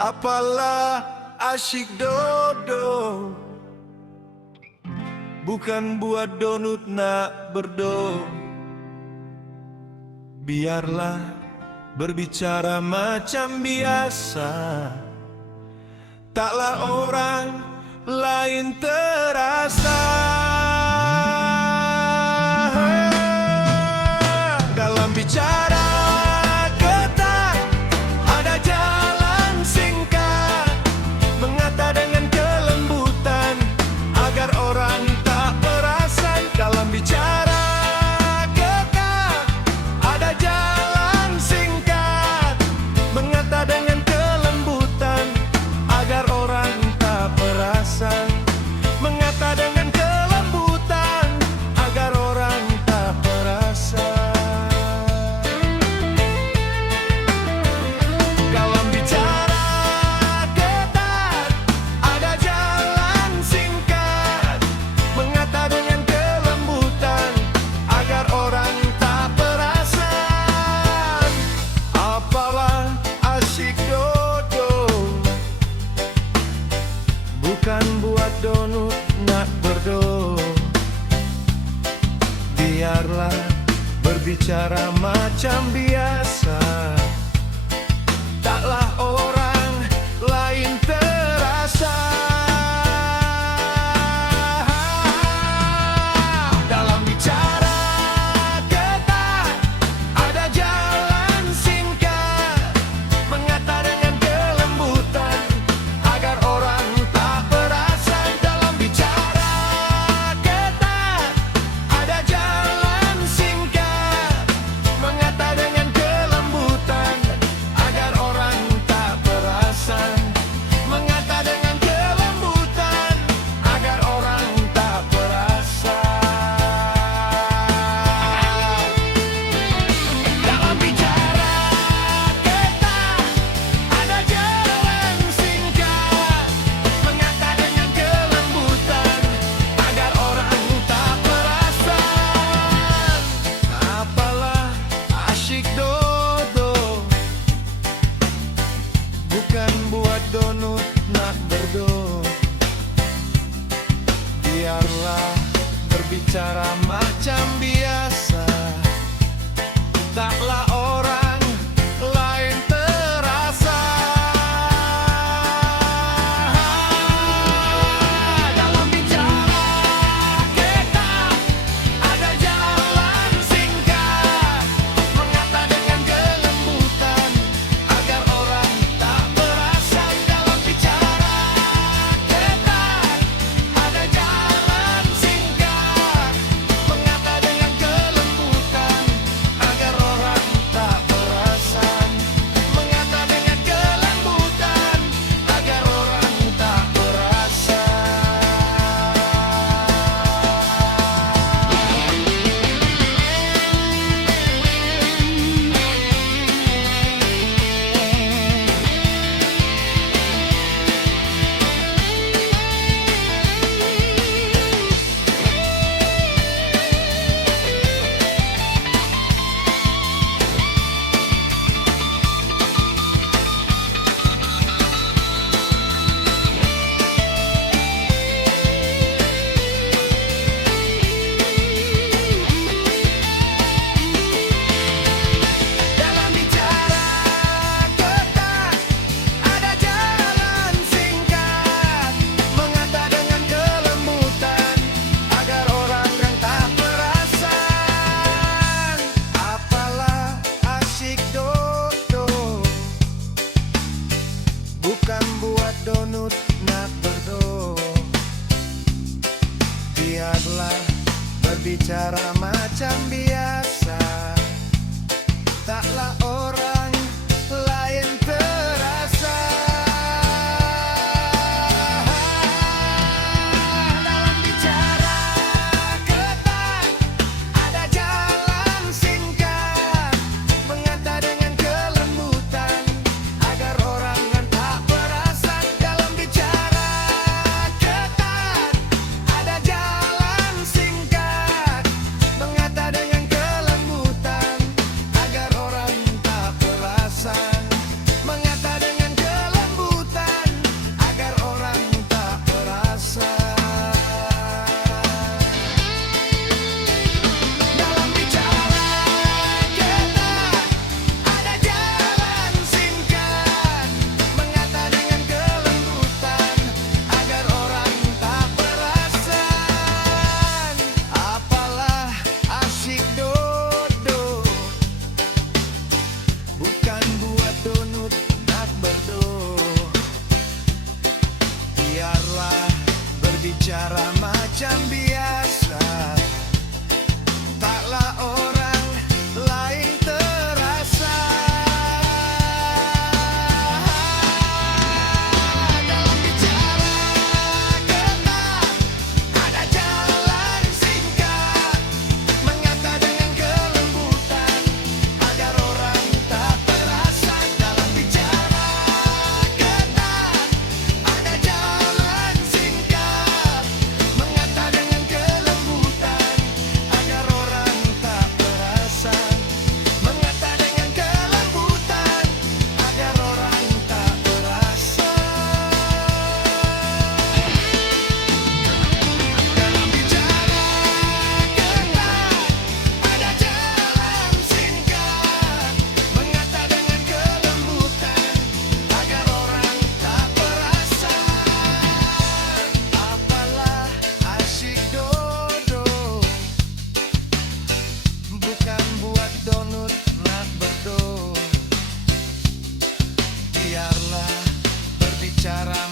Apalah asyik dodo, bukan buat donut nak berdo. Biarlah berbicara macam biasa, taklah orang lain terasa. Dalam bicara ketat ada jalan singkat, mengata dengan kelembutan agar orang tak perasan. Dalam bicara ketat ada jalan singkat, mengata dengan kelembutan agar orang tak perasan. Mengata dengan kelembutan agar orang tak perasan. Dalam bicara ketat ada jalan singkat, mengata dengan kelembutan agar orang tak perasan. Apalah asyik dodo, bukan buat donut nak berdo. Biarlah berbicara macam biasa, taklah orang lain terasa. Dalam bicara ketat ada jalan singkat, mengata dengan kelembutan agar orang tak perasan. Dalam bicara ketat ada jalan singkat, mengata dengan kelembutan agar orang tak perasan. Mengata dengan kelembutan agar orang tak perasan. Dalam bicara ketat ada jalan singkat, mengata dengan kelembutan agar orang tak perasan. Apalah asyik dodo, bukan buat donut nak berdo. Biarlah berbicara macam biasa, taklah orang lain terasa. Dalam bicara ketat ada jalan singkat, mengata dengan kelembutan agar orang tak perasan. Dalam bicara ketat ada jalan singkat, mengata dengan kelembutan agar orang tak perasan. Mengata dengan kelembutan agar orang tak perasan. Dalam bicara ketat ada jalan singkat, mengata dengan kelembutan agar orang tak perasan. Apalah asyik dodo, bukan buat donut nak berdo. Biarlah berbicara macam biasa, taklah orang lain terasa. Dalam bicara ketat ada jalan singkat, mengata dengan kelembutan agar orang tak perasan. Dalam bicara ketat ada jalan singkat, mengata dengan cara